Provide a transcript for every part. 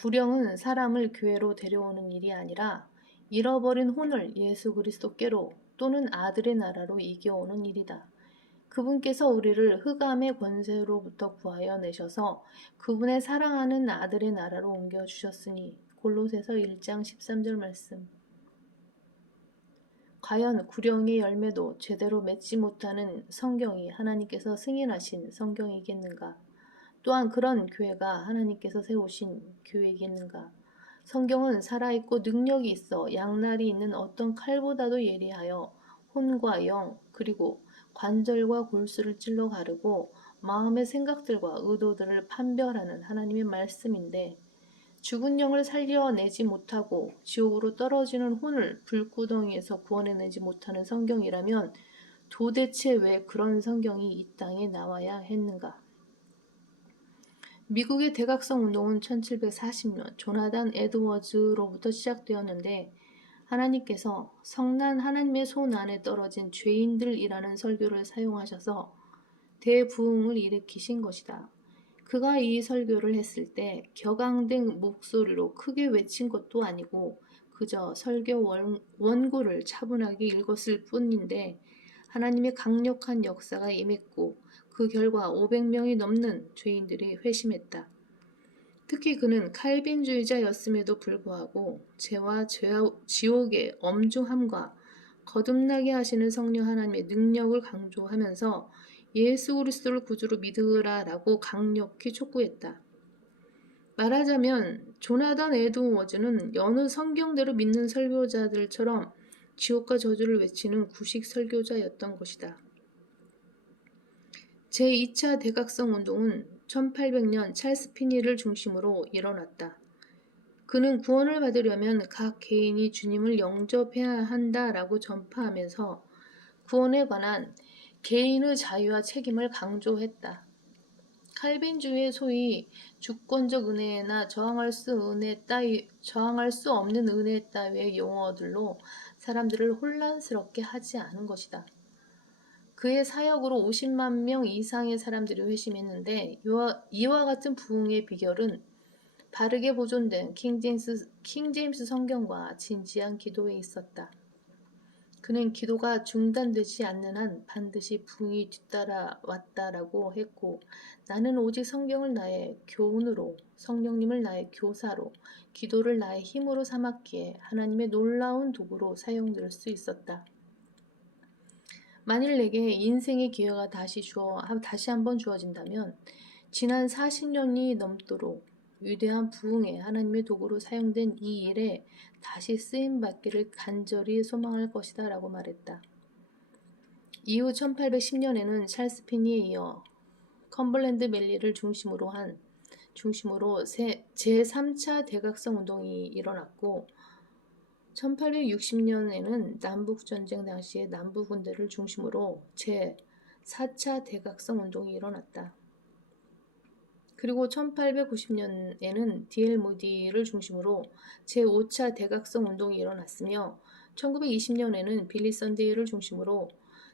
구령은 사람을 교회로 데려오는 일이 아니라 잃어버린 혼을 예수 그리스도께로 또는 아들의 나라로 이겨오는 일이다. 그분께서 우리를 흑암의 권세로부터 구하여 내셔서 그분의 사랑하는 아들의 나라로 옮겨주셨으니 골로새서 1장 13절 말씀. 과연 구령의 열매도 제대로 맺지 못하는 성경이 하나님께서 승인하신 성경이겠는가? 또한 그런 교회가 하나님께서 세우신 교회이겠는가? 성경은 살아있고 능력이 있어 양날이 있는 어떤 칼보다도 예리하여 혼과 영 그리고 관절과 골수를 찔러 가르고 마음의 생각들과 의도들을 판별하는 하나님의 말씀인데 죽은 영을 살려내지 못하고 지옥으로 떨어지는 혼을 불구덩이에서 구원해내지 못하는 성경이라면 도대체 왜 그런 성경이 이 땅에 나와야 했는가? 미국의 대각성 운동은 1740년 조나단 에드워즈로부터 시작되었는데 하나님께서 성난 하나님의 손 안에 떨어진 죄인들이라는 설교를 사용하셔서 대부흥을 일으키신 것이다. 그가 이 설교를 했을 때 격앙된 목소리로 크게 외친 것도 아니고 그저 설교 원고를 차분하게 읽었을 뿐인데 하나님의 강력한 역사가 임했고 그 결과 500명이 넘는 죄인들이 회심했다. 특히 그는 칼빈주의자였음에도 불구하고 죄와 지옥의 엄중함과 거듭나게 하시는 성령 하나님의 능력을 강조하면서 예수 그리스도를 구주로 믿으라라고 강력히 촉구했다. 말하자면 조나단 에드워즈는 여느 성경대로 믿는 설교자들처럼 지옥과 저주를 외치는 구식 설교자였던 것이다. 제2차 대각성 운동은 1800년 찰스 피니를 중심으로 일어났다. 그는 구원을 받으려면 각 개인이 주님을 영접해야 한다라고 전파하면서 구원에 관한 개인의 자유와 책임을 강조했다. 칼빈주의 소위 주권적 은혜나 저항할 수 없는 은혜 따위의 용어들로 사람들을 혼란스럽게 하지 않은 것이다. 그의 사역으로 50만 명 이상의 사람들이 회심했는데 이와 같은 부흥의 비결은 바르게 보존된 킹제임스 성경과 진지한 기도에 있었다. 그는 기도가 중단되지 않는 한 반드시 부흥이 뒤따라왔다라고 했고 나는 오직 성경을 나의 교훈으로 성령님을 나의 교사로 기도를 나의 힘으로 삼았기에 하나님의 놀라운 도구로 사용될 수 있었다. 만일 내게 인생의 기회가 다시 한번 주어진다면 지난 40년이 넘도록 위대한 부흥에 하나님의 도구로 사용된 이 일에 다시 쓰임받기를 간절히 소망할 것이다 라고 말했다. 이후 1810년에는 찰스 피니에 이어 컴벌랜드 밸리를 중심으로 제3차 대각성 운동이 일어났고 1860년에는 남북전쟁 당시에 남부군대를 중심으로 제4차 대각성 운동이 일어났다. 그리고 1890년에는 D.L. 무디를 중심으로 제5차 대각성 운동이 일어났으며 1920년에는 빌리 선데이를 중심으로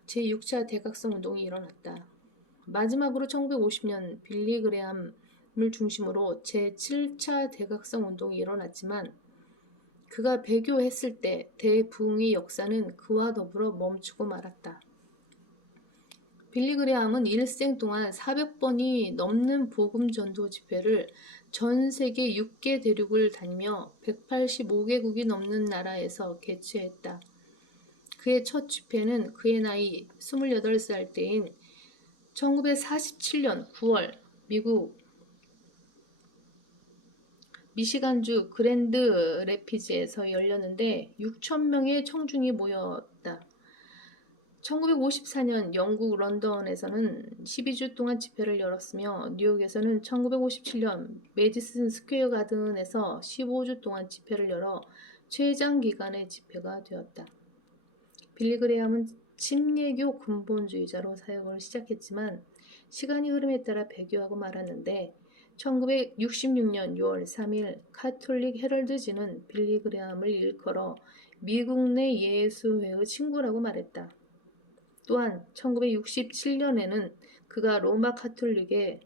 제6차 대각성 운동이 일어났다. 마지막으로 1950년 빌리 그레함을 중심으로 제7차 대각성 운동이 일어났지만 그가 배교했을 때 대부흥의 역사는 그와 더불어 멈추고 말았다. 빌리 그레함은 일생 동안 400번이 넘는 복음 전도 집회를 전 세계 6개 대륙을 다니며 185개국이 넘는 나라에서 개최했다. 그의 첫 집회는 그의 나이 28살 때인 1947년 9월 미국 미시간주 그랜드 래피즈에서 열렸는데 6,000명의 청중이 모였다. 1954년 영국 런던에서는 12주 동안 집회를 열었으며 뉴욕에서는 1957년 메디슨 스퀘어 가든에서 15주 동안 집회를 열어 최장 기간의 집회가 되었다. 빌리 그레함은 침례교 근본주의자로 사역을 시작했지만 시간이 흐름에 따라 배교하고 말았는데 1966년 6월 3일 카톨릭 헤럴드지는 빌리 그레함을 일컬어 미국 내 예수회의 친구라고 말했다. 또한 1967년에는 그가 로마 카톨릭의